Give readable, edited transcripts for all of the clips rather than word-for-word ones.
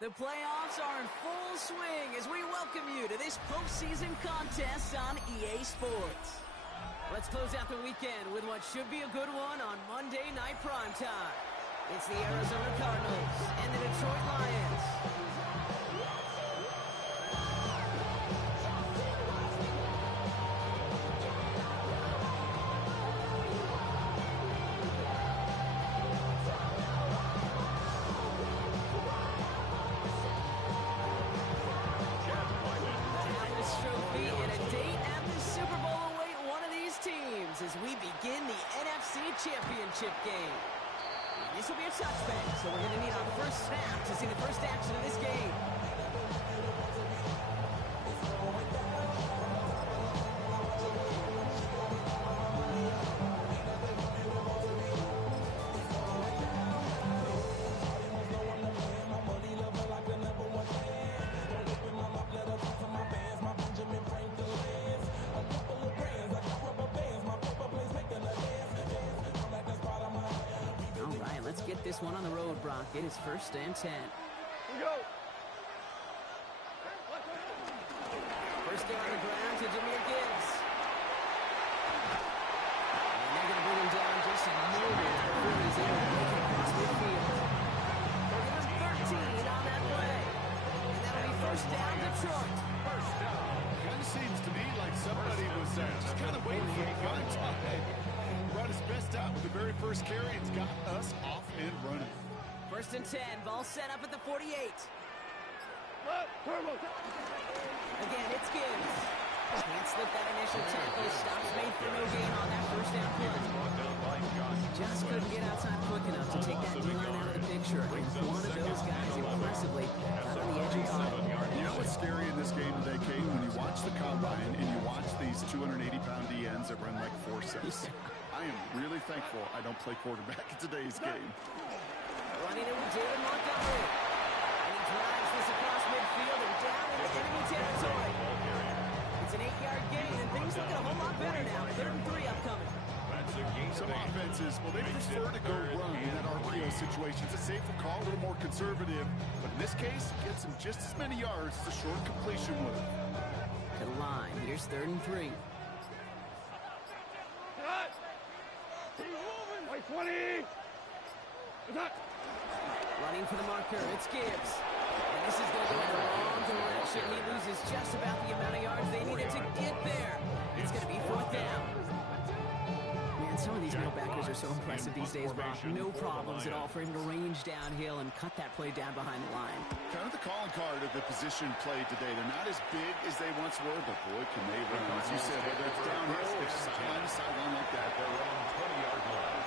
The playoffs are in full swing as we welcome you to this postseason contest on EA Sports. Let's close out the weekend with what should be a good one on Monday Night Primetime. It's the Arizona Cardinals and the Detroit Lions. As we begin the NFC Championship game. This will be a touchback, so we're going to need our first snap to see the first action of this game. Let's get this one on the road, Brock. It is 1st and 10. Here we go. First down on the ground to Jameer Gibbs. And they're going to bring him down just a moment before he's able to make it across midfield. They're going to 13 on that play. And that'll be first down, Detroit. First down. Kind of seems to me like somebody was just kind of waiting for the prime time. Brought his best out with the very first carry. It's got us off and running. 1st and 10. Ball set up at the 48. Again, it's Gibbs. Can't slip that initial tackle. Stops made for no gain on that first down play. Just couldn't get outside quick enough to take that D-line out of the picture. And one of those guys impressively got on the edge of the You know what's scary in this game today, Kate? When you watch the combine and you watch these 280-pound DNs that run like 4.6. I am really thankful I don't play quarterback in today's game. Running it with David Montgomery. And he drives this across midfield and down into enemy territory. It's an 8-yard gain, and things looking a whole lot better now. 3rd and 3 upcoming. Some offenses, well, they prefer to go run in that RPO situation. It's a safer call, a little more conservative. But in this case, it gets him just as many yards as a short completion would. To the line. Here's 3rd and 3. Wait, 20. Running for the marker, it's Gibbs. And this is going to go in the wrong direction. He loses just about the amount of yards they needed to get there. It's going to be 4th down. Man, some of these middle backers are so impressive these days, Brock. No problems at all for him to range downhill and cut that play down behind the line. Kind of the calling card of the position played today. They're not as big as they once were, but boy, can they run. As you said, whether it's downhill or sideline to sideline like that. They're on 20-yard line.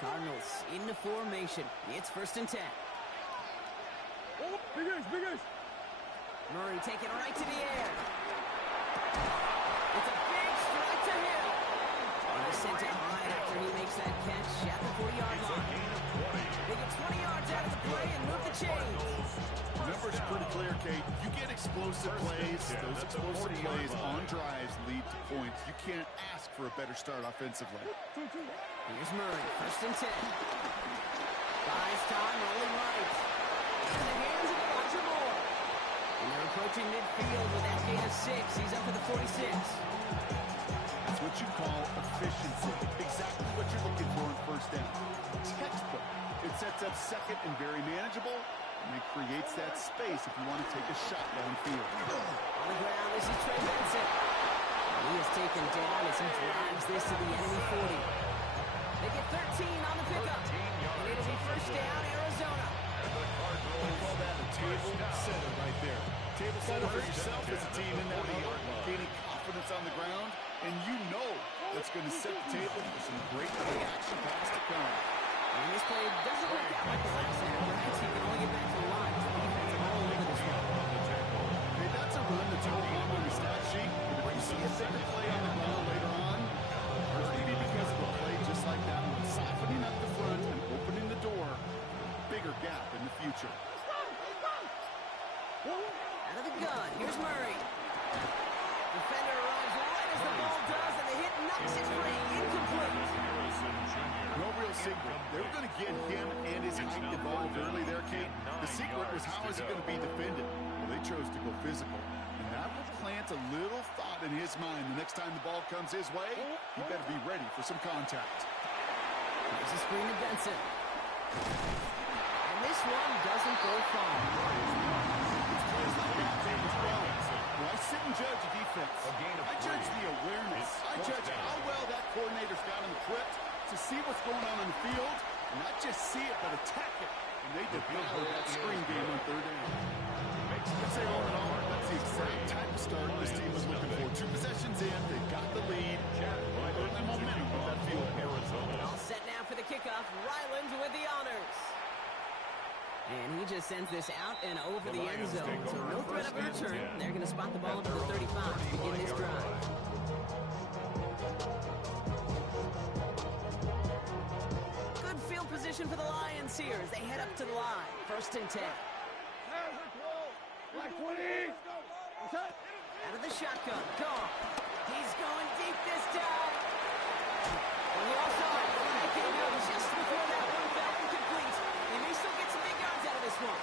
Cardinals into formation. It's 1st and 10. Oh, big ace. Murray taking it right to the air. It's a big strike to him. And he's sent it right after he makes that catch at the 40-yard line. They get 20 yards out of the play and move the chains. The numbers are pretty clear, Kate. You get explosive plays. Those explosive plays on drives lead to points. You can't ask for a better start offensively. Here's Murray, 1st and 10. Buys time, rolling right. In the hands of Roger Moore. And they're approaching midfield with that gain of 6. He's up to the 46. That's what you call efficiency. Exactly what you're looking for in 1st down. Textbook. It sets up 2nd and very manageable, and it creates that space if you want to take a shot downfield. On the ground, this is Trey Benson. And he is taken down as he drives this to the enemy 40. They get 13 on the pickup. And it'll be 1st down, Arizona. I call that a table setter right there. Table setter for yourself as a team in that huddle, gaining confidence on the ground, and you know that's going to set the table for some great play-action pass to come. And this play doesn't work out like the last snap. Perhaps he can only get back to the line. The defense is all over this one. Hey, that's a run that's no problem on the stat sheet. But if you see a bigger play on the ground later on, or maybe because of a play just like that one, softening up the front and opening the door, bigger gap in the future. signal. They were going to get him and his height involved early there, Kate. The secret was how is he going to be defended? Well, they chose to go physical. And that will plant a little thought in his mind. The next time the ball comes his way, he better be ready for some contact. There's a screen to Benson. And this one doesn't go far. It's plays like that, Kate, as well. Well, I sit and judge a defense. I judge the awareness. I judge how well that coordinator's got him equipped to see what's going on the field, and not just see it, but attack it. And they devoured that screen game on third down. I'd say all in all, that's the exact type of start this team was looking for. 2 possessions in, they've got the lead. Early momentum with that field. All set now for the kickoff. Ryland with the honors. And he just sends this out and over the end zone. So no threat of a return. They're going to spot the ball up to the 35 to begin this drive. Good field position for the Lions here as they head up to the line. 1st and 10. Out of the shotgun. Gone. He's going deep this time. And we all saw it. They came out just before that one fell incomplete. They may still get some big yards out of this one.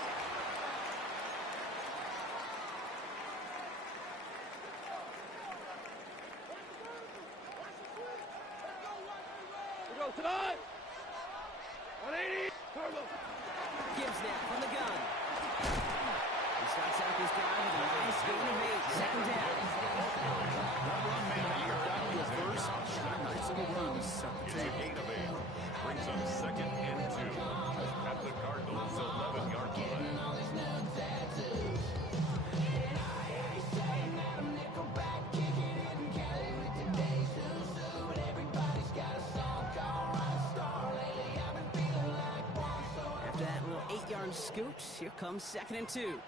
We go tonight. 180. Gibbs now from the gun. He starts out this drive with a nice gain of 8. 2nd down. That run may not have gotten you a first. That nice little run is set the table. 8 of 8. Brings up 2nd and 2 at the Cardinals' 11-yard line. After that little 8-yard scoot, here comes 2nd and 2.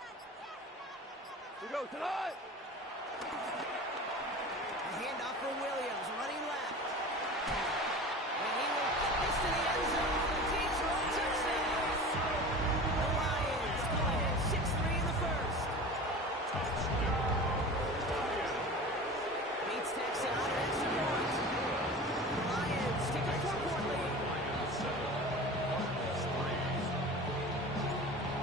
We go tonight. A handoff for Williams, running left. And he will get this to the end zone for the Detroit touchdown. The Lions go ahead 6-3 in the first. Beats Texan on an extra point. The Lions take a 4-point lead.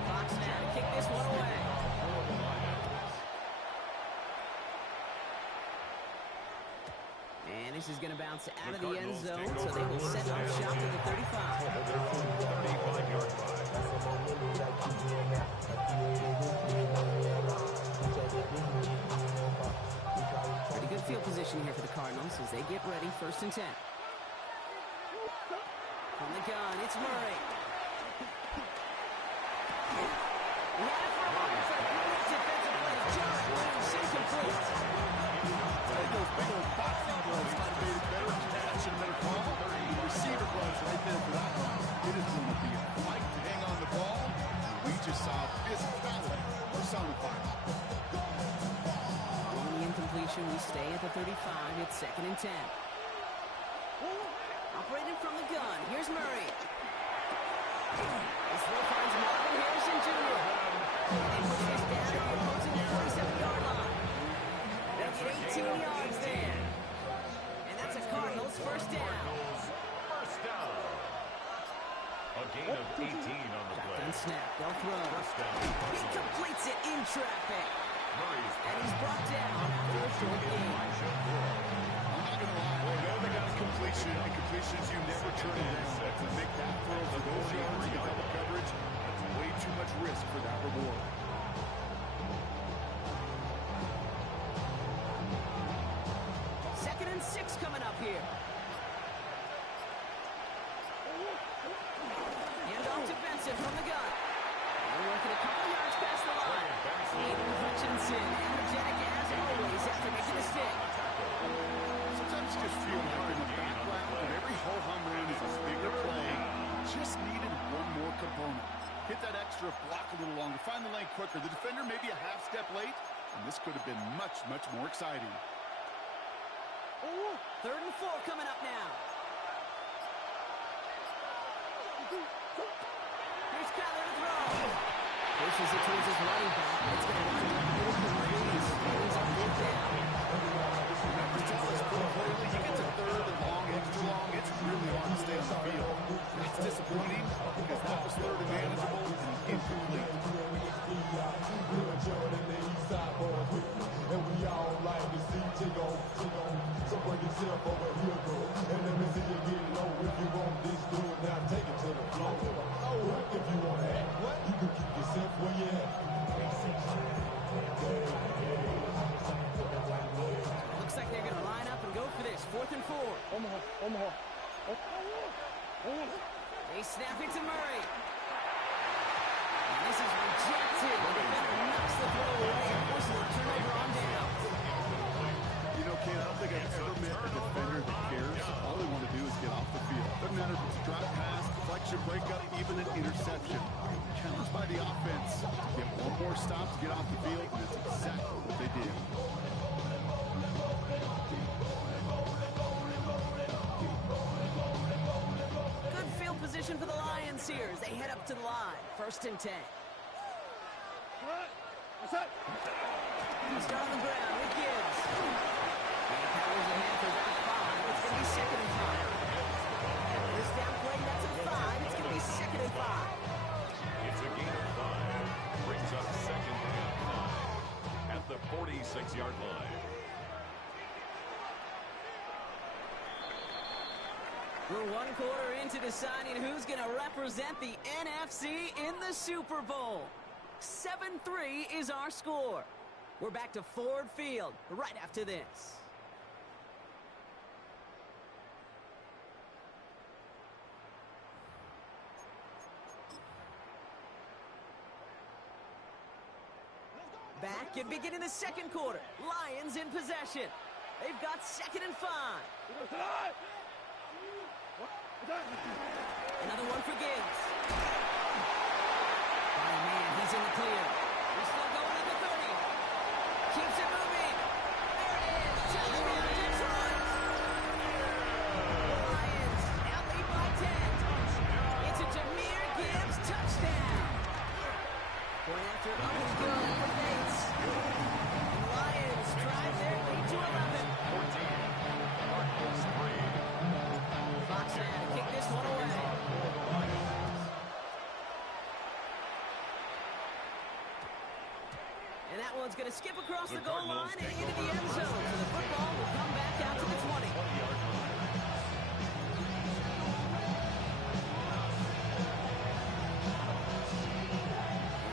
Fox now to kick this one away. And this is going to bounce out of the end zone, so they will set up shop to the 35. 35-yard line. Pretty good field position here for the Cardinals as they get ready. 1st and 10. From the gun, it's Murray. He had it for a moment. Defensive play. John Williams incomplete. Those big old boxing gloves might have made it better catch and better call. The receiver gloves right there for that one. It is going to be a fight to hang on the ball. We just saw physicality personified. On the incompletion, we stay at the 35. It's 2nd and 10. Operated from the gun. Here's Murray. This throw finds Marvin Harrison Jr. They push this down to the opposing 47-yard line. They'll get 18 yards there. And that's a Cardinals 1st down. First down. A gain of 18 on the play. Shotgun snap. They'll throw. First down. He completes it in traffic. Murray's And he's brought down after a short gain. I'm not going to lie. I know they got a completion, and completions you never turn down. To make that throw for those yards in double coverage, that's way too much risk for that reward. 2nd and 6 coming up here. Hand off to Benson from the gun. They're working a couple yards past the line. Aiden Hutchinson, energetic as always after making a stick. Sometimes you just feel like in the background of every ho-hum run is a bigger play. Just needed one more component. Hit that extra block a little longer. Find the lane quicker. The defender may be a half step late, and this could have been much, much more exciting. 3rd and 4 coming up now. Here's Kyler to throw. Pushes it towards his running back. It's going to wind up incomplete. He's on 4th down. Remember to tell us pretty clearly, you get to 3rd and long, extra long, it's really hard to stay on the field. They snap it to Murray. And this is rejected. The defender knocks the throw away and forces a turnover on down. You know, Ken, I don't think I've ever met a defender that cares. All they want to do is get off the field. Doesn't matter if it's a drop pass, deflection, breakup, even an interception. Challenged by the offense to get one more stop to get off the field, and that's exactly what they did. Good field position for the Lions here as they head up to the line. 1st and 10. Start on the ground with Gibbs. And he powers ahead for about 5. It's going to be 2nd and 5. This down play, that's a 5. It's going to be 2nd and 5. It's a gain of 5. Brings up 2nd and 5 at the 46-yard line. We're 1 quarter into deciding who's going to represent the NFC in the Super Bowl. 7-3 is our score. We're back to Ford Field right after this. Back and beginning the 2nd quarter. Lions in possession. They've got 2nd and 5. Another one for Gibbs. Oh, man, he's in the clear. He's still going at the 30. Keeps it moving. There it is. Touchdown, Detroit. The Lions now lead by 10. It's a Jahmyr Gibbs touchdown. Going after it is good for Bates. And the Lions drive their lead to 11. 14. Fox man to kick this one away. And that one's going to skip across the goal line and into the end zone. So the football will come back out to the 20.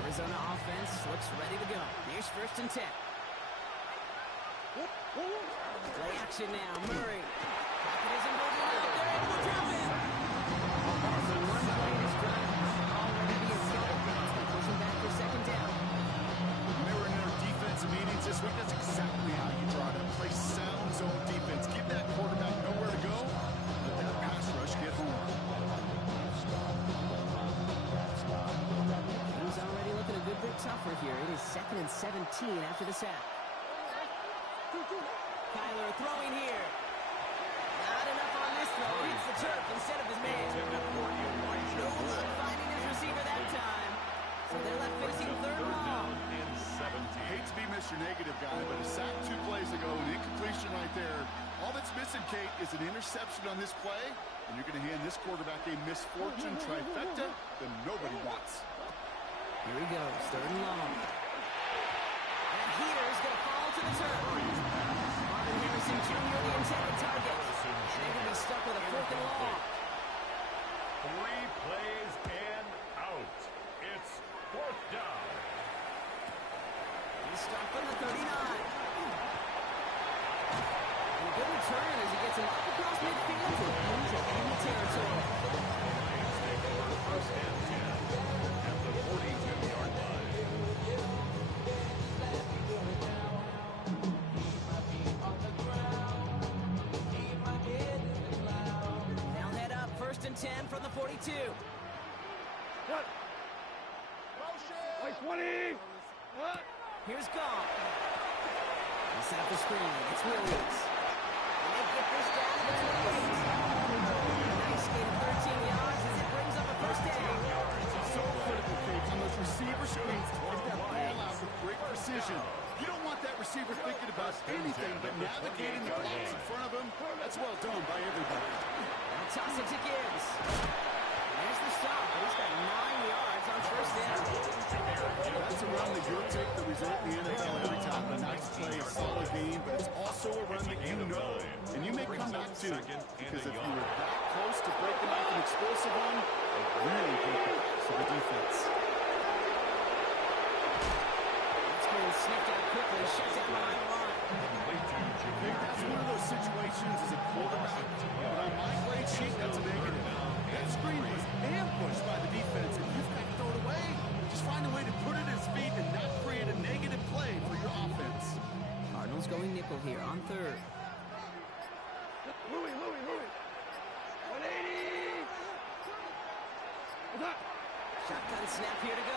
Arizona offense looks ready to go. Here's 1st and 10. Play action now. Murray. Pocket isn't moving out. They're able to drop it. So one play in this drive already in trouble. It's going to push him back for 2nd down. When they were in their defensive meetings this week, that's exactly how you draw it up. Play sound zone defense. Give that quarterback nowhere to go. Let that pass rush get home. He's already looking a good bit tougher here. It is 2nd and 17 after the sack. Kyler throwing here. Not enough on this throw. Hits the turf instead of his man. No luck finding his receiver that time. So they're left facing 3rd and long. Hate to be Mr. Negative guy, but a sack 2 plays ago, an incompletion right there. All that's missing, Kate, is an interception on this play, and you're going to hand this quarterback a misfortune trifecta that nobody wants. Here he goes, 3rd and long. And here is going to fall to the turf. Marvin Harrison Jr., the intended target. And they're going to be stuck with a 4th and long. 3 plays and out. It's 4th down. He's stuck from the 39. And a good return as he gets him up across midfield and into enemy territory. Lions take over 1st and 10 at the 42-yard line. They'll head up 1st and 10 from the 42. What? Like 20! What? Here's Gall. He set up the screen. It's Williams. And they get this down to the 28. Nice gain of 13 yards as it brings up a 1st down. So critical, Kate, on those receiver screens to get that ball out with great precision. You don't want that receiver thinking about anything but navigating the blocks in front of him. That's well done by everybody. Now toss it to Gibbs. There's the stop, but he's got 9 yards on 1st down. That's a run that you'll take the result in the NFL every time. A nice play, a solid game, but it's also a run that you know and you may come back to. Because if you were that close to breaking off an explosive one, it really broke the backs of the defense. It's been sniffed out quickly, shut down behind the line. That's one of those situations as a quarterback, but on my grade sheet, that's a negative. That screen was tackle here on third. Louis. 180. Shotgun snap here to go.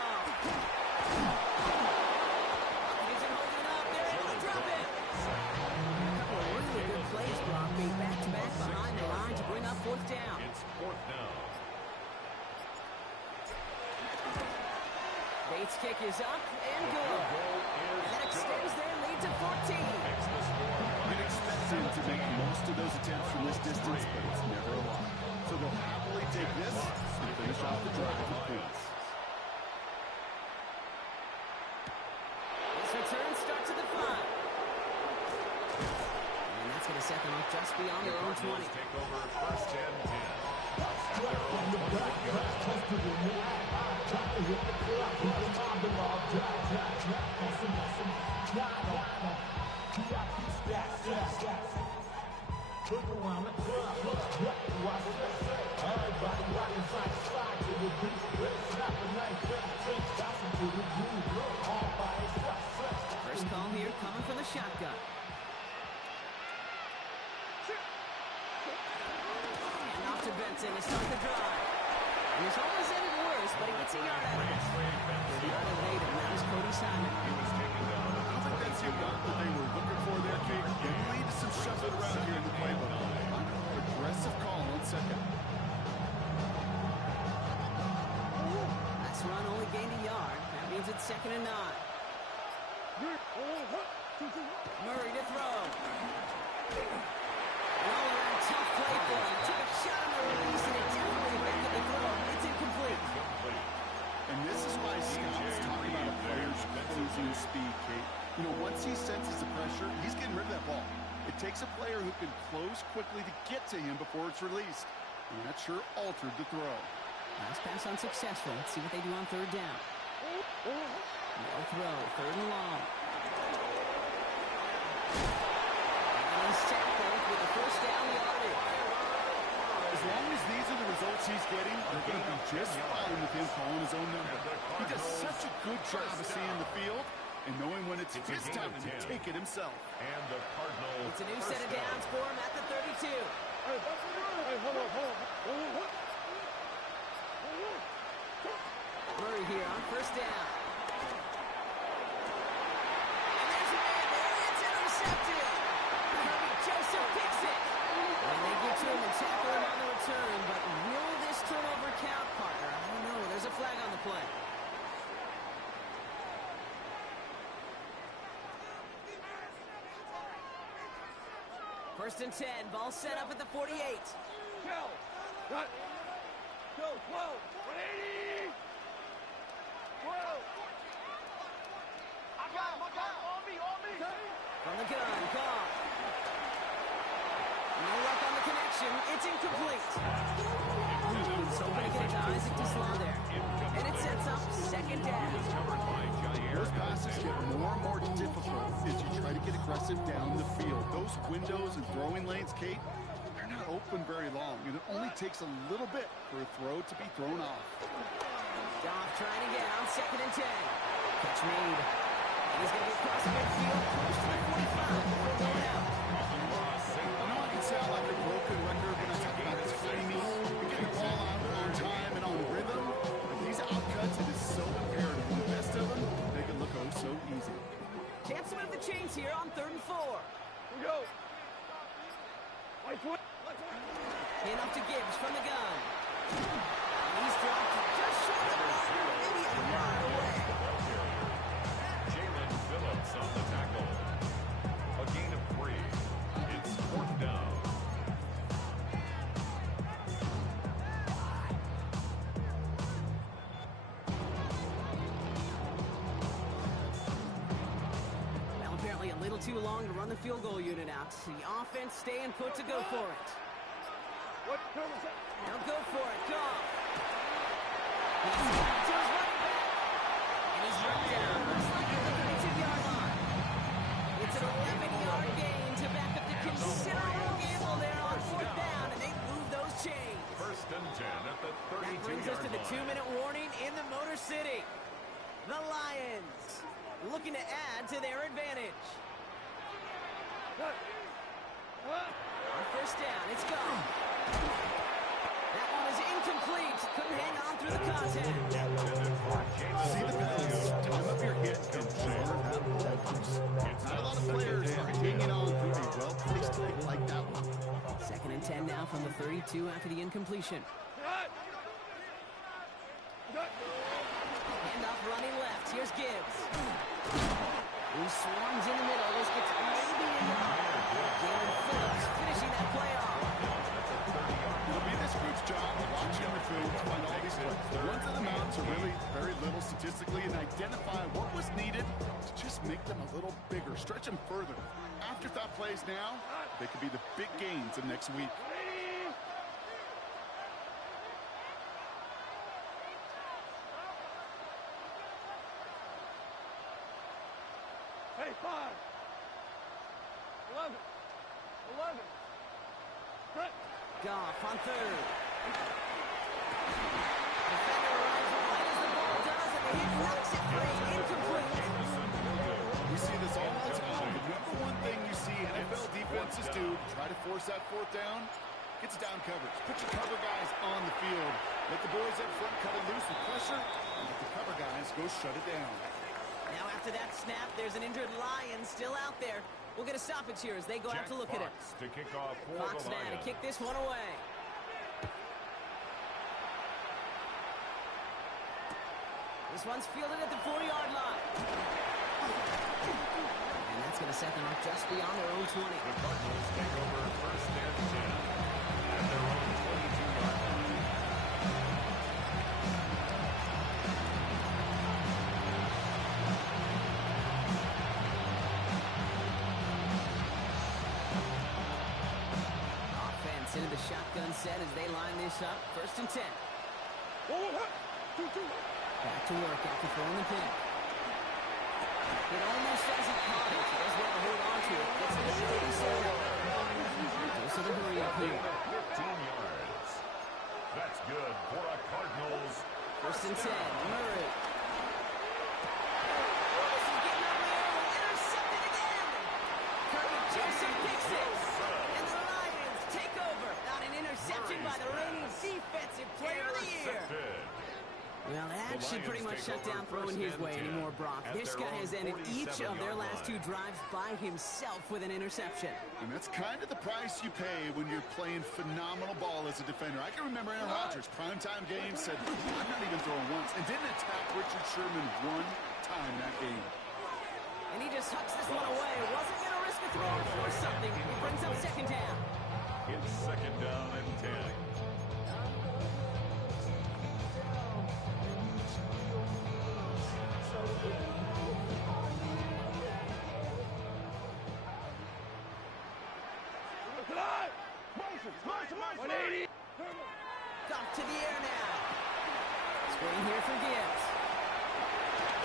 Isn't holding up. They're able to drop it. A couple of really good plays, Brock, made back-to-back behind the line to bring up fourth down. It's fourth down. Bates' kick is up and good. And that extends their lead to 14. You'd expect him to make most of those attempts from this distance, but it's never a lot. So they'll happily take this and finish off the drive with points. This return starts at the 5. And that's going to set them up just beyond their own 20. Take over first and 10. At their own 21 yard line. First call here coming from the shotgun. And off to Benson to start the drive. And he's always ended worse, but he gets a yard out of it. They're not evaded. Now it's Cody Simon. He was taken down. I don't think that's what they were looking for there, Kate. They lead to some shuffling around here in the playbook. Aggressive call on second. Last run only gained a yard. That means it's 2nd and 9. Murray to throw. An all-around tough play for him. Took a shot on the release, and it definitely affected the throw. It's incomplete. And this is why scouts talk about a player's closing speed, Kate. You know, once he senses the pressure, he's getting rid of that ball. It takes a player who can close quickly to get to him before it's released. And that sure altered the throw. Last pass unsuccessful. Let's see what they do on third down. No throw. 3rd and long. And he's tackled with a first down yardage. As long as these are the results he's getting, they're going to be just fine with him calling his own number. He does such a good job of seeing the field and knowing when it's his time to take it himself. And the Cardinals. It's a new set of downs for him at the 32. Hold on. Murray here on first down. And there's a man there. It's intercepted. Kirby Joseph picks it. And they get to him and tackle him on the return. But will this turnover count, partner? I don't know. There's a flag on the play. First and 10. Ball set up at the 48. Go. 180. 12. I got him. On me. From the gun, call. No luck on the connection. It's incomplete. So going to get it to Isaac Tisla there. And it sets up 2nd down. Those passes get more and more difficult as you try to get aggressive down the field. Those windows and throwing lanes, Kate, they're not open very long. And it only takes a little bit for a throw to be thrown off. Goff trying again on 2nd and 10. Catch made. And he's going to be across the midfield, close to the 45 before going out. I know I can sound like a broken record when I talk about his timing, getting the ball out on time and on rhythm. But these outcuts, it is so imperative. And the best of them, they can look oh so easy. Chance to move the chains here on 3rd and 4. We go. Hand off to Gibbs from the gun. And he's dropped just short of maybe a yard away. Jalen Phillips on the tackle. A gain of 3. It's 4th down. Well, apparently a little too long to run the field goal unit out. The offense staying put to go for it. They'll go for it. Goff. He's back to his running back. And he's run down. Looks like at the 32-yard line. It's an 11-yard gain to back up the considerable gamble there on 4th down. And they move those chains. First and 10 at the 32-yard line. That brings us to the 2-minute warning in the Motor City. The Lions looking to add to their advantage. On first down, it's gone. That one is incomplete. Couldn't hang on through the contact. See the penalties. Time of your hit and shoulder that ball loose. Not a lot of players are hanging on through a well-placed hit like that one. 2nd and 10 now from the 32 after the incompletion. Handoff running left. Here's Gibbs. Who swarms in the middle. This gets maybe a yard. Jalen Phillips finishing that play off. It'll be this group's job to watch in the film to find all these plays. The ones in the mountains are really very little statistically and identify what was needed to just make them a little bigger, stretch them further. Afterthought plays now, they could be the big gains of next week. Hey, 5. 11. 11. Cut. Goff on third. Defender arrives right as the ball does, and the hit knocks it free. Incomplete. We see this all the time. The number one thing you see NFL defenses do to try to force that 4th down, gets down coverage. Put your cover guys on the field. Let the boys up front cut it loose with pressure, and let the cover guys go shut it down. Now after that snap, there's an injured Lion still out there. We'll get a stoppage here as they go out to look at it. To kick off for Fox the now to Lions. kick this one away. This one's fielded at the 40-yard line. And that's going to set them up just beyond their own 20. The Cardinals take over 1st and 10 at their own 22-yard line. Offense into the shotgun set as they line this up. 1st and 10. Back to work after throwing the pick. It almost hasn't caught it. He does well to hold on to it. Gets to the 37. Goes to the hurry up here. 15 yards. That's good for a Cardinals. 1st and 10. Murray. This is getting over there. Intercepted again. Kirby Joseph picks it. And the Lions take over. Not an interception by the reigning defensive player of the year. Well, that should pretty much shut down throwing his way anymore, Brock. This guy has ended each of their last 2 drives by himself with an interception. And that's kind of the price you pay when you're playing phenomenal ball as a defender. I can remember Aaron Rodgers, primetime game, said, I'm not even throwing once, and didn't attack Richard Sherman one time that game. And he just hucks this one away. Wasn't going to risk a throw or force something. He brings up 2nd down. It's 2nd down and 10. Goff to the air now. Screen here for Gibbs.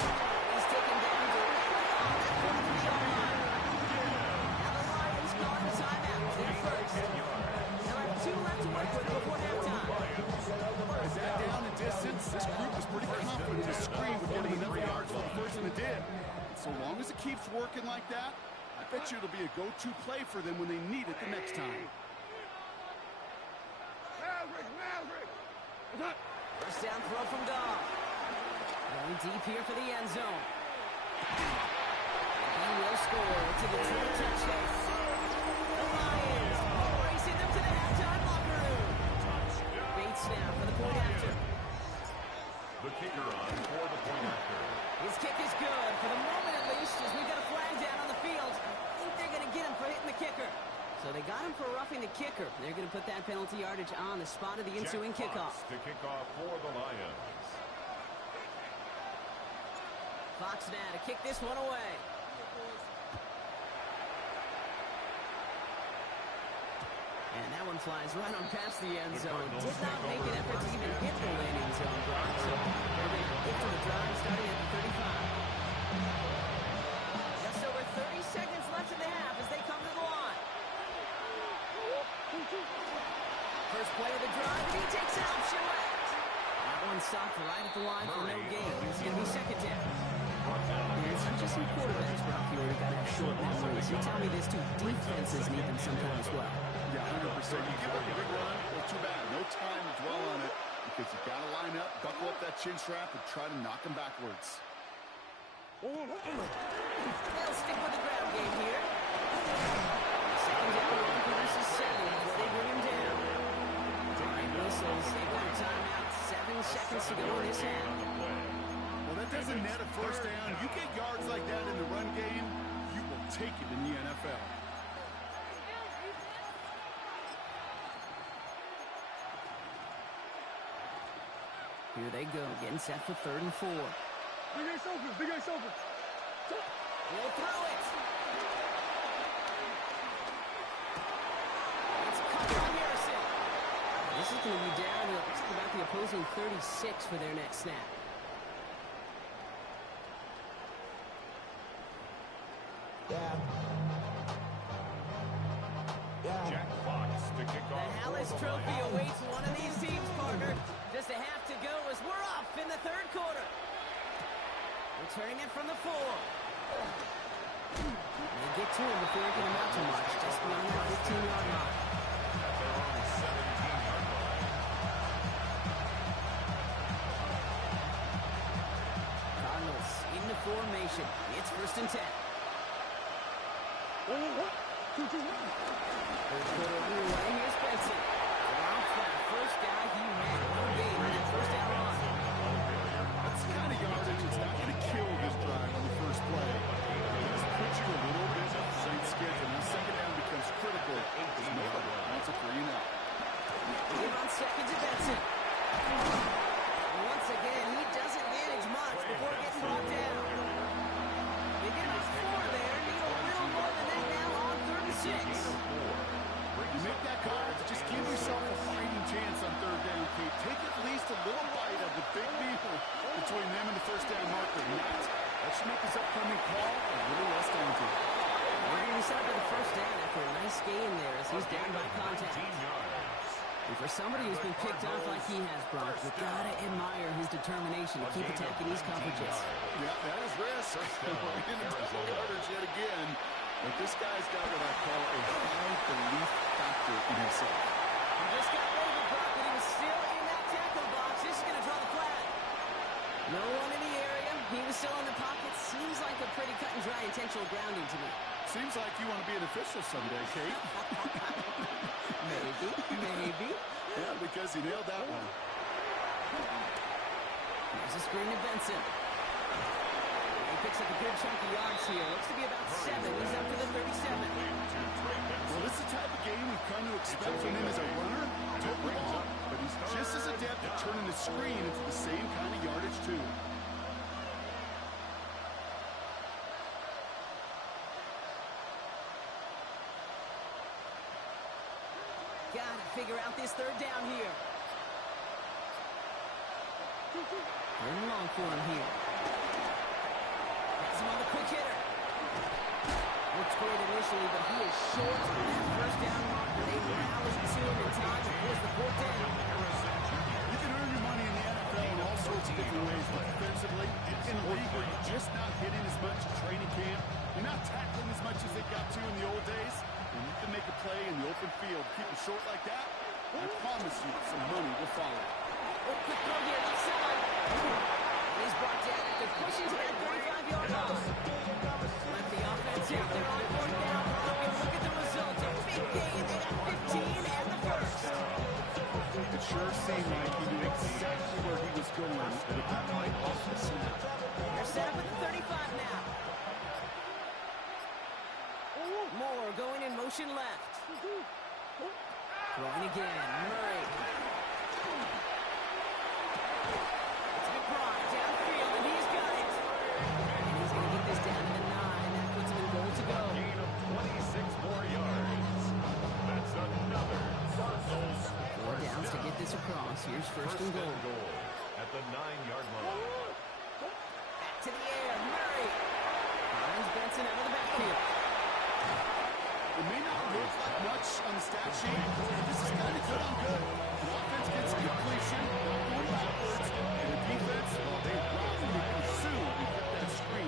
He's taken down directly on that 43-yard line. Now the Lions calling the timeout. They're first. They'll have 2 left to work with before halftime. Is that down in distance? This group was pretty confident to screen with getting enough yards for the first one it did. So long as it keeps working like that, I bet you it'll be a go-to play for them when they need it the next time. First down throw from Goff. Going deep here for the end zone. He will score. It's a return touchdown. The Lions racing them to the halftime locker room. Bates now for the point after. The kicker on for the point after. His kick is good, for the moment at least, as we've got a flag down on the field. I think they're going to get him for hitting the kicker. So they got him for roughing the kicker. They're going to put that penalty yardage on the spot of the ensuing kickoff. To kick off for the Lions. Fox now to kick this one away. And that one flies right on past the end zone. Did not make an effort to even hit the landing zone, Brock. So they're going to get to the drive starting at the 35. Just over 30 seconds left in the half as they come to the line. First play of the drive, and he takes an option left. That one stopped right at the line for no gain. It's going to be 2nd down. It's not just some quarterbacks, Brock. You got to have short memories. You tell me this too. Defenses need them sometimes as well. Yeah, 100%. You give up a big run, well, too bad. No time to dwell on it because you got to line up, buckle up that chin strap, and try to knock them backwards. They'll stick with the ground game here. Second down, one produces 7 before they bring him down. Time whistles. They've got a timeout. 7 seconds to go in this half. Well, that doesn't net a first down. You get yards like that in the run game, you will take it in the NFL. Here they go, getting set for 3rd and 4. Big ace open, big ace open. He'll throw it. It's caught by Harrison. This is going to be down to about the opposing 36 for their next snap. Jack Fox to kick The off. Hallis Trophy awaits one of these teams, partner. Just a half to go as we're off in the 3rd quarter. Returning it from the 4. They get to him before he can amount to much, just beyond that 15-yard line. At their own 17-yard line. Cardinals into formation. It's 1st and 10. Third quarter underway. Here's Benson. Off that first guy he ran all game on that 1st down run. That's the kind of yardage that's not going to kill this drive on the first play. Just put you a little bit of tight schedule. And the second down becomes critical. Because nobody wants a 3 and out. Give on 2nd to Benson. Once again, he doesn't manage much before getting brought down. They get about 4 there. Need a little more than that now on 3rd and 6. You make that coverage, just give yourself a fighting chance on 3rd down, Kate. Take at least a little bite of the big people between them and the 1st down marker. That should make this upcoming call a little less daunting. We're going to set up for the 1st down after a nice gain there as he's down by contact. And for somebody who's been picked off like he has, Brock, you've got to admire his determination to keep attacking these coverages. Yeah, that is risk. We're in the coverage yet again. But this guy's got what I call a high belief factor in himself. He just got over, Brock, but he was still in that tackle box. This is going to draw the flag. No one in the area. He was still in the pocket. Seems like a pretty cut and dry intentional grounding to me. Seems like you want to be an official someday, Kate. Maybe. Yeah, because he nailed that one. There's a screen to Benson. He picks up a good chunk of yards here. Looks to be about 7. He's up to the 37. Well, this is the type of game we've come to expect from him as a runner. Took the ball, but he's just as adept at turning the screen into the same kind of yardage, too. Gotta figure out this 3rd down here. 3rd and long for him here. Has him on the quick hitter. Looked great initially, but he is short of that 1st down marker. They rallied to him in time to force the 4th down. You can earn your money in the NFL in all sorts of different ways, but defensively, in a league where you're just not hitting as much at training camp, you're not tackling as much as they got to in the old days, and you can make a play in the open field. Keep it short like that, I promise you some money will follow. Oh, quick throw here, left side. He's brought down after pushing to that 35-yard line. Let the offense out there on 4th down. And look at the result. A big gain. They got 15 and the 1st. It sure seemed like he knew exactly where he was going with that play off the snap. They're set up at the 35 now. Moore going in motion left. Throwing again. Murray. It's McBride downfield, and he's got it. And he's going to get this down to the 9. That puts him in goal to go. Gain of 26 more yards. That's another Cardinals. 4 downs to get this across. Here's 1st and goal. At the 9-yard line. Back to the air. Murray. Finds Benson out of the backfield. It may not look like much on the stat sheet, but this is kind of good on good. The offense gets a completion, not going backwards, and the defense, well, they rapidly pursue and kept that screen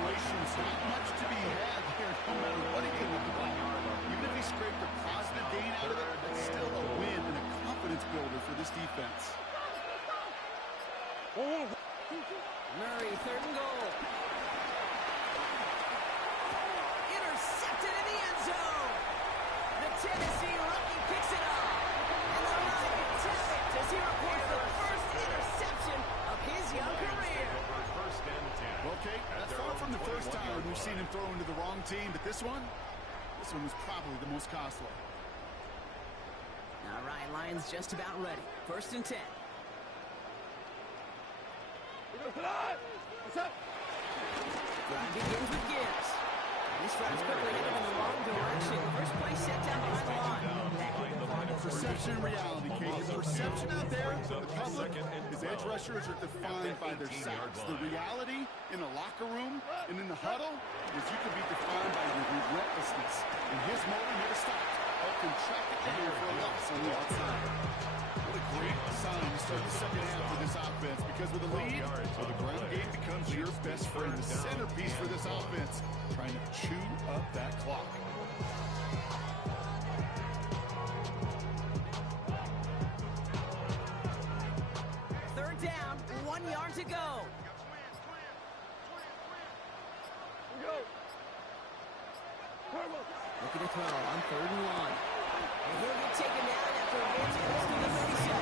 situations, not much to be had here, no matter what he did with the ball. Even if he scraped a positive gain out of it, it's still a win and a confidence builder for this defense. Murray, 3rd and goal. Intercepted in the end zone. The Tennessee rookie picks it up. And the Lions tap it as he reports the first interception of his young career. Well, Kate, that's far from the first time we've seen him throw into the wrong team, but this one was probably the most costly. All right, Lions just about ready. 1st and 10. Drive begins with Gibbs. This drive's quickly headed in the wrong direction. First play set down behind the line. Perception and reality, Kate. The perception out there, the public, is edge rushers are defined by their sacks. The reality in a locker room and in the huddle is you can be defined by your relentlessness. And his motor never stopped. Helped him track it down for a loss on the outside. What a great sign to start the second half for this offense, because with a lead, the ground game becomes your best friend. The centerpiece for this offense, trying to chew up that clock. Third down, 1 yard to go. Looking to throw on 3rd and 1. And he'll get taken down after advancing this to the 37.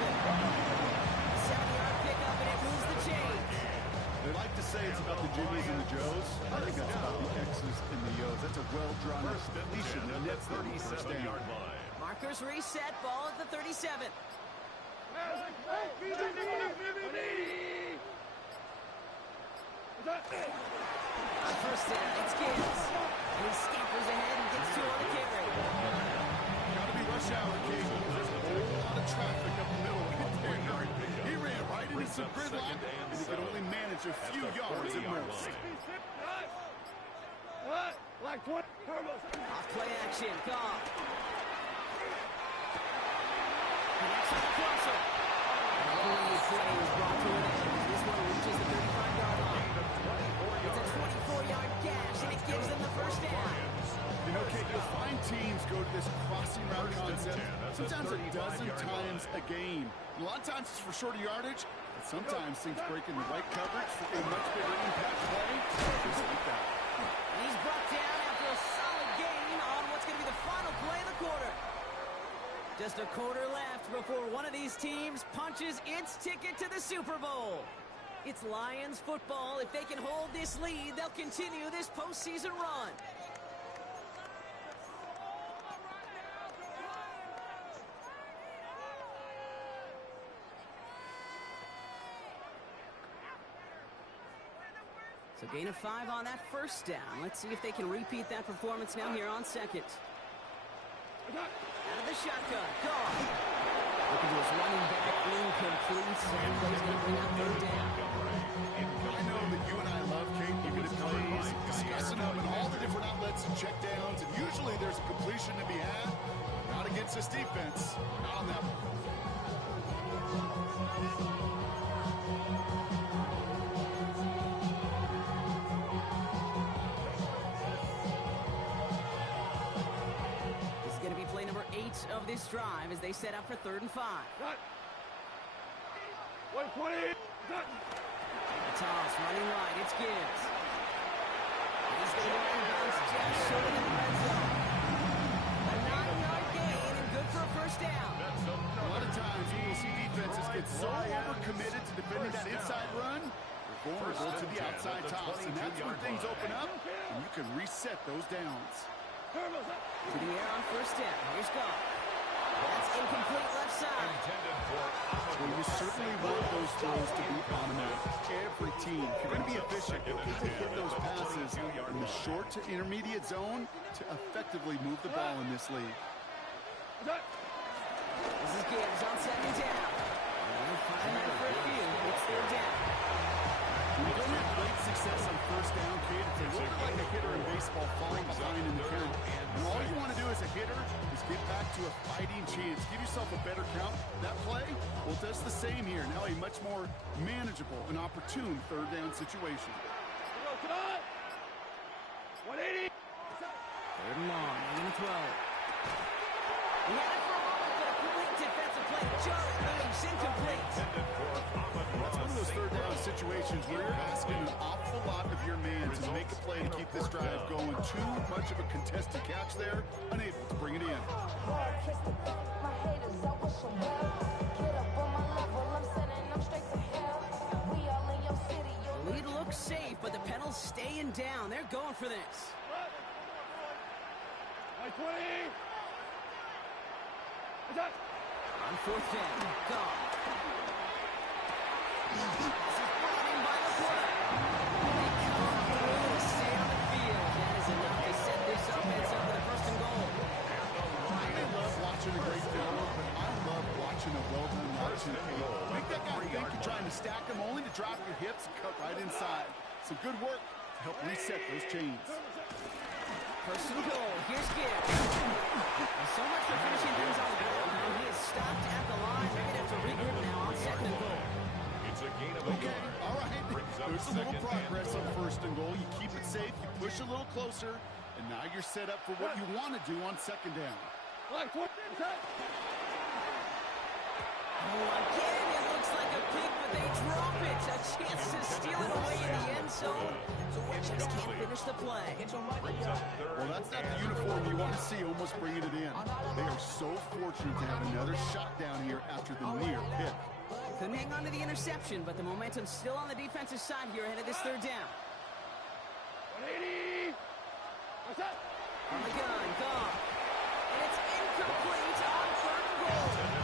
7-yard pickup, and it moves the chains. They like to say it's about the Jimmies and the Joes. I think that's about the X's and the O's. That's a well-drawn completion that nets them the first down. Markers reset, ball at the 37. On 1st down, it's Gibbs. And he scampers ahead and gets 2 on the carry. Gotta be rush hour, King. There's a whole lot of traffic up the middle right there. He ran right into some gridlock, and he could only manage a few yards at most. Off play action, Goff. Connects on the crosser. The play is brought to an end. This one reaches the 35-yard line. It's a 24-yard gash, and it gives them the first down. You know, Kate, you'll find teams go to this crossing route concept sometimes a dozen times a game. And a lot of times it's for shorter yardage, but sometimes things break in the right coverage for a much bigger impact play. Just like that. And he's brought down after a solid gain on what's going to be the final play of the quarter. Just a quarter left before one of these teams punches its ticket to the Super Bowl. It's Lions football. If they can hold this lead, they'll continue this postseason run. So gain of 5 on that first down. Let's see if they can repeat that performance now here on 2nd. Out of the shotgun, Goff. Looking to his running back, incomplete. And plays going to bring up 3rd down. I know that you and I love Kate looking at plays, discussing them in all the different outlets and checkdowns, and usually there's a completion to be had. Not against this defense. Not on that one. Of this drive as they set up for 3rd and 5. Toss running right. It's Gibbs. He's going to go inbounds just short of the red zone. A 9-yard gain and good for a first down. A lot of times you will see defenses get so overcommitted to defending that inside run, they're vulnerable to the outside toss, and that's when things open up and you can reset those downs. To the air on 1st down. Here's Goff. That's incomplete left side. Well, you certainly want those throws to be automatic. Every team, if you're going to be efficient, you need to hit those passes in the short to intermediate zone to effectively move the ball in this league. This is Gibbs on 2nd down. And find that for a few. It's 3rd down. When you don't have great success on 1st down, kid, it's a little bit like a hitter in baseball falling behind in the count. And all you want to do as a hitter is get back to a fighting chance. Give yourself a better count. That play, well, does the same here. Now a much more manageable and opportune 3rd down situation. 180. Third and long. They're going to throw. He had it for a moment, but a complete defensive play. Just loose, incomplete. That's one of those third down situations where you're asking an awful lot of your man to make a play to keep this drive going. Too much of a contested catch there, unable to bring it in. The lead looks safe, but the Penals staying down. They're going for this. 20. Attack. On fourth down, gone. This is brought in by the quarter. They come through to stay on the field. That is enough to set this offense up with a first and goal. I love watching a great film, but I love watching a well-done action tape. Make that guy think you're trying to stack him only to drop your hips and cut right inside. Some good work to help reset those chains. First and goal. Here's Gibbs. So much for finishing things on the board. Now he is stopped at the line. They're going to have to regroup now on second and goal. It's a gain of a Okay, yard. all right. There's a little progress on first and goal. You keep it safe, you push a little closer, and now you're set up for what you want to do on second down. Like 20. Attack. Oh, again, it looks like a pick, but they drop it. A chance to steal it away in the end zone. So we just can't finish the play. Well, that's not the uniform you want to see almost bringing it in. They are so fortunate to have another shot down here after the near pick. Couldn't hang on to the interception, but the momentum's still on the defensive side here ahead of this third down. 180. Attack. On the gun, gone. And it's incomplete on third and goal.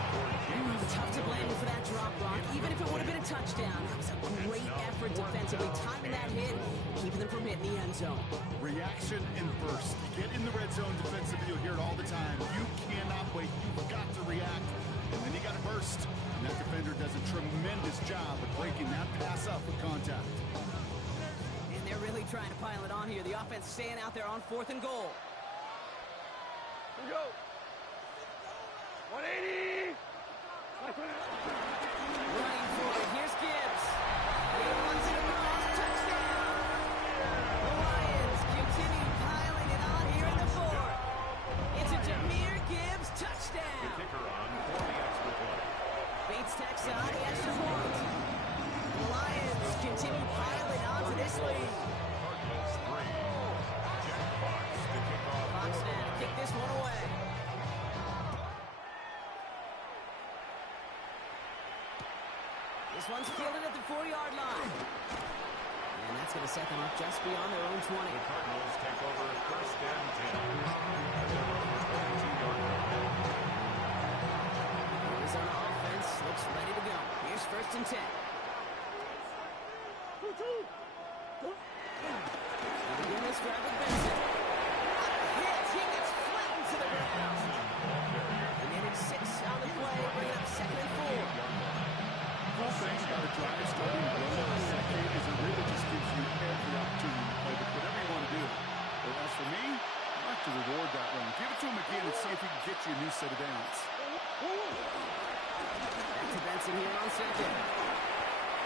Tough to blame him for that drop, Brock. Even if it would have been a touchdown, that was a great effort defensively, timing that hit, keeping them from hitting the end zone. Reaction and burst. You get in the red zone defensively, you'll hear it all the time. You cannot wait. You've got to react. And then you got to burst. And that defender does a tremendous job of breaking that pass up with contact. And they're really trying to pile it on here. The offense staying out there on fourth and goal. Here we go. 180. Running for it. Here's Gibbs. He wants it across. Touchdown. The Lions continue piling it on here in the fourth. It's a Jahmyr Gibbs touchdown. Kicker on for the extra point. Bates tacks on the extra point. The Lions continue piling on to this lead. Cardinals 3. Jack Fox to kick off. Fox now to kick this one away. This one's fielded at the 4-yard line. And that's going to set them up just beyond their own 20. The Cardinals take over first and 10. At their own 22-yard line. Arizona offense looks ready to go. Here's first and 10. And begin this drive with Benson. What a hit! He gets flattened to the ground. And then it's 6 on the play, bringing up second and 4. Offense got a drive starting to run on the second as it really just gives you every opportunity to play, but whatever you want to do. But as for me, I like to reward that run. Give it to him again and see if he can get you a new set of downs. Back to Benson here on second.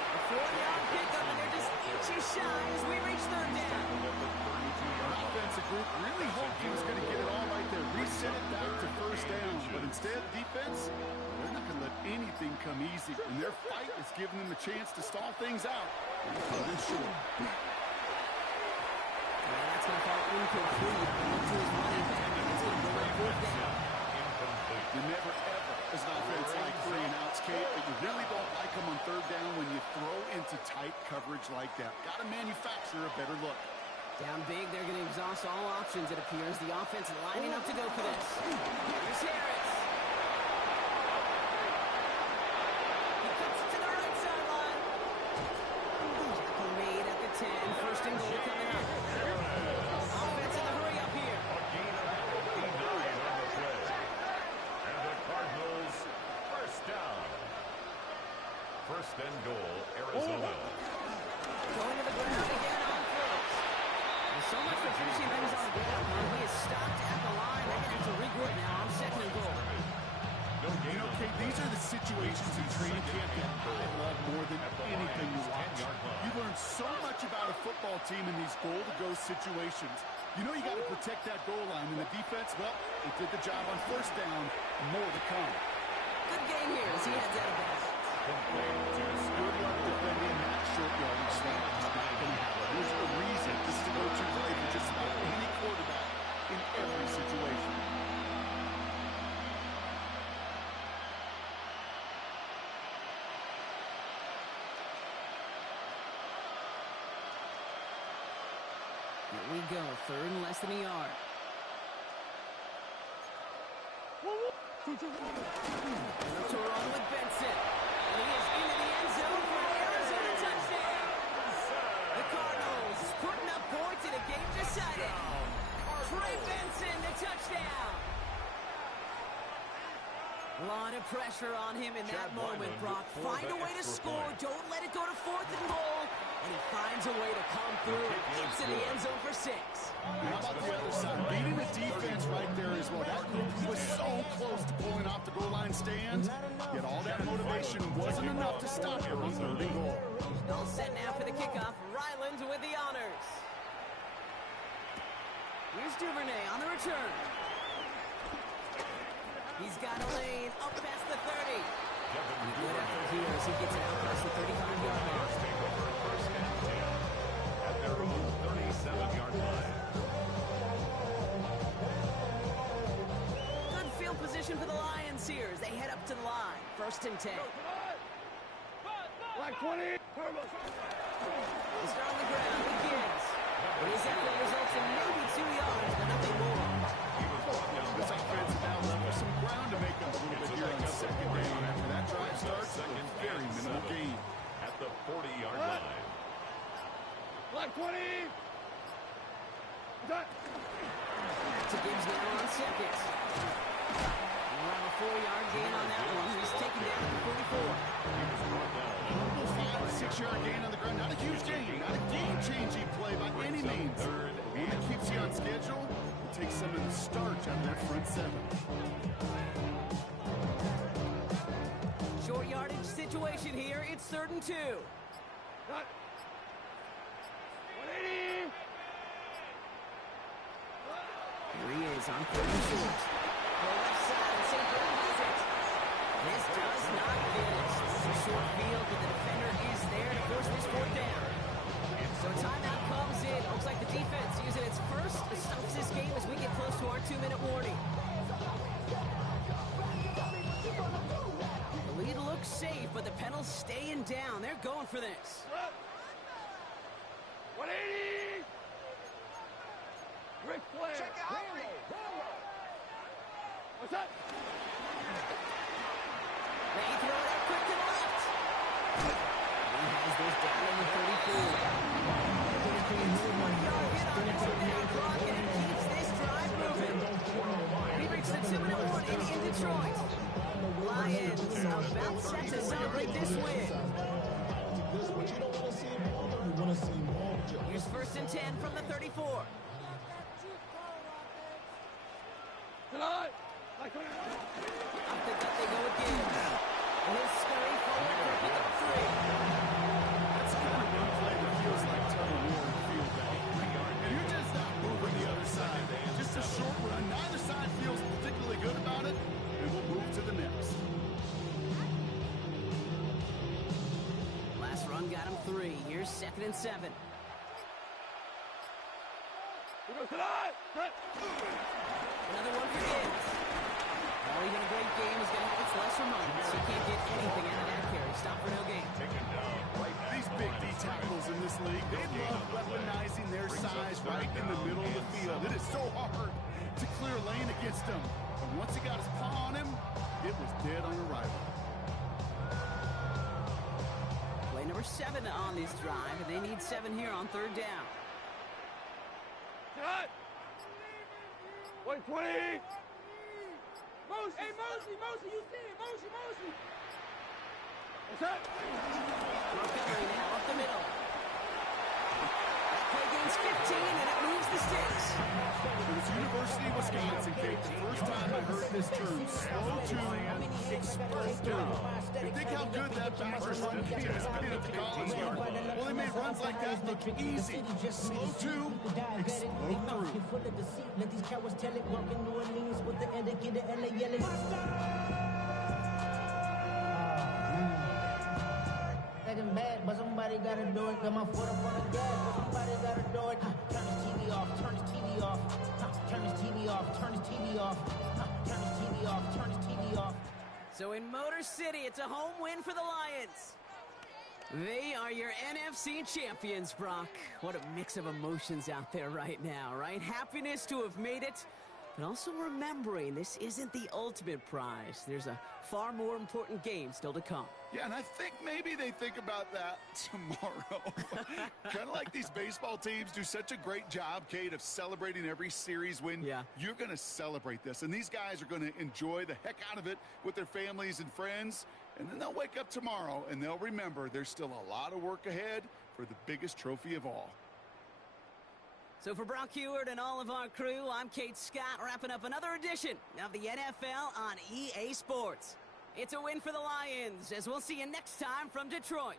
A 4-yard pickup, and they're just inches shy as we reach third down. An offensive group really hoped he was going to get it all right there, reset it back to first down. But instead, defense, they're not going to let anything come easy. And their fight is giving them a chance to stall things out. And sure. And that's going to fall incomplete. Look to his running back, and it's going to go on fourth down. You never, ever, as an offense, like 3 and outs, Kate, but you really don't like them on third down when you throw into tight coverage like that. Got to manufacture a better look. Down big, they're going to exhaust all options, it appears. The offense lining up to go for this. Here's Harris. He cuts it to the right sideline. Tackle made at the 10. First and goal coming up. Offense in the hurry up here. A gain of 59 on the play. And the Cardinals first down. First and goal, Arizona. Going to the ground again on first. There's so much for finishing things on the ground. He is stopped at the line. They're going to have to regroup now on second and goal. situations in training camp that I love more than anything you watch. You learn so much about a football team in these goal-to-go situations. You know you got to protect that goal line, and the defense, well, they did the job on first down. More to come. Good game here as he heads out of bounds. Good luck defending that short yardage snap. It's not going to happen. There's a reason this is a go-to play for just about any quarterback in every situation. Here we go, third and less than a yard. To run with Benson. And he is into the end zone for an Arizona touchdown. The Cardinals putting up points in a game decided. Trey Benson, the touchdown. A lot of pressure on him in that moment, Brock. Find a way to score. Don't let it go to 4th and goal. And he finds a way to come through. Gets in the end zone for 6. How about the other side? Beating the defense right there as well. That group was so close to pulling off the goal line stand. Yet all that motivation wasn't enough to stop him on 3rd and goal. All set now for the kickoff. Ryland with the honors. Here's Duvernay on the return. He's got a lane up past the 30. Good effort here as he gets it out past the 35-yard line. Take over first and 10 at their own 37-yard line. Good field position for the Lions here as they head up to the line. 1st and 10. Black 20. They start on the ground with Gibbs. His effort results in maybe 2 yards, but nothing more. This offense now left some ground to make up a little bit here on 2nd down. After that drive starts, very minimal gain. At the 40-yard line. Black 20. To Gibbs now on 2nd. Around a 4-yard gain on that one. He's taken down at the 44. 5 or 6-yard gain on the ground. Not a huge gain. Not a game-changing play by any means. One that keeps you on schedule. Take some of the starch out of that front 7. Short yardage situation here. It's 3rd and 2. 180. Here he is on 3rd and short. Go left side and St. Brown has it. This does not get it. It's a short field, but the defender is there to force this 4th down. So timeout comes in. Looks like the defense using its first stops this game as we get close to our 2-minute warning. The lead looks safe, but the Penals staying down. They're going for this. 180. Rick Flair. Check out. What's that? They throw it up quick to the left. He has this down in the 34. He reached the 2-minute warning in Detroit. Lions about set to celebrate this win. Here's 1st and 10 from the 34. Tonight. Up the gut they go again. And he'll scurry forward for pickup 3. That's the kind of run play that feels like tug of war in field day. And you're just not moving the other side. Just a short run. Neither side feels particularly good about it, and we'll move to the next. Last run got him 3. Here's 2nd and 7. Another one for Gibbs. Well, even a great game is going to have its lesser moments. He can't get anything out of that carry. Stop for no gain. Taken down right now. These big D tackles in this league, they love weaponizing their size right in the middle of the field. It is so hard to clear lane against him. But once he got his paw on him, it was dead on arrival. Play number 7 on this drive, and they need 7 here on 3rd down. Cut. 120. Motion. Hey, Motion, you see it. Motion. What's that? Montgomery now up the middle. That play gains 15, and it moves the stakes. It was University of Wisconsin, Kate. The first time I heard this term, slow to express through. And think how good that backward run team has been at the college level. Well, they made runs like that look easy. Slow to explode through. Let these cowards tell it, walking New Orleans with the end of get LA yelling. Second bad, but somebody gotta do it. Got my foot up on the gas, but somebody gotta do it. Turn this TV off, turn this TV off. Turn this TV off, turn this TV off. Turn this TV off, turn this TV off. So in Motor City, it's a home win for the Lions. They are your NFC champions, Brock. What a mix of emotions out there right now, right? Happiness to have made it, but also remembering this isn't the ultimate prize. There's a far more important game still to come. Yeah, and I think maybe they think about that tomorrow. Kind of like these baseball teams do such a great job, Kate, of celebrating every series win. Yeah. You're going to celebrate this, and these guys are going to enjoy the heck out of it with their families and friends, and then they'll wake up tomorrow, and they'll remember there's still a lot of work ahead for the biggest trophy of all. So for Brock Heward and all of our crew, I'm Kate Scott, wrapping up another edition of the NFL on EA Sports. It's a win for the Lions, as we'll see you next time from Detroit.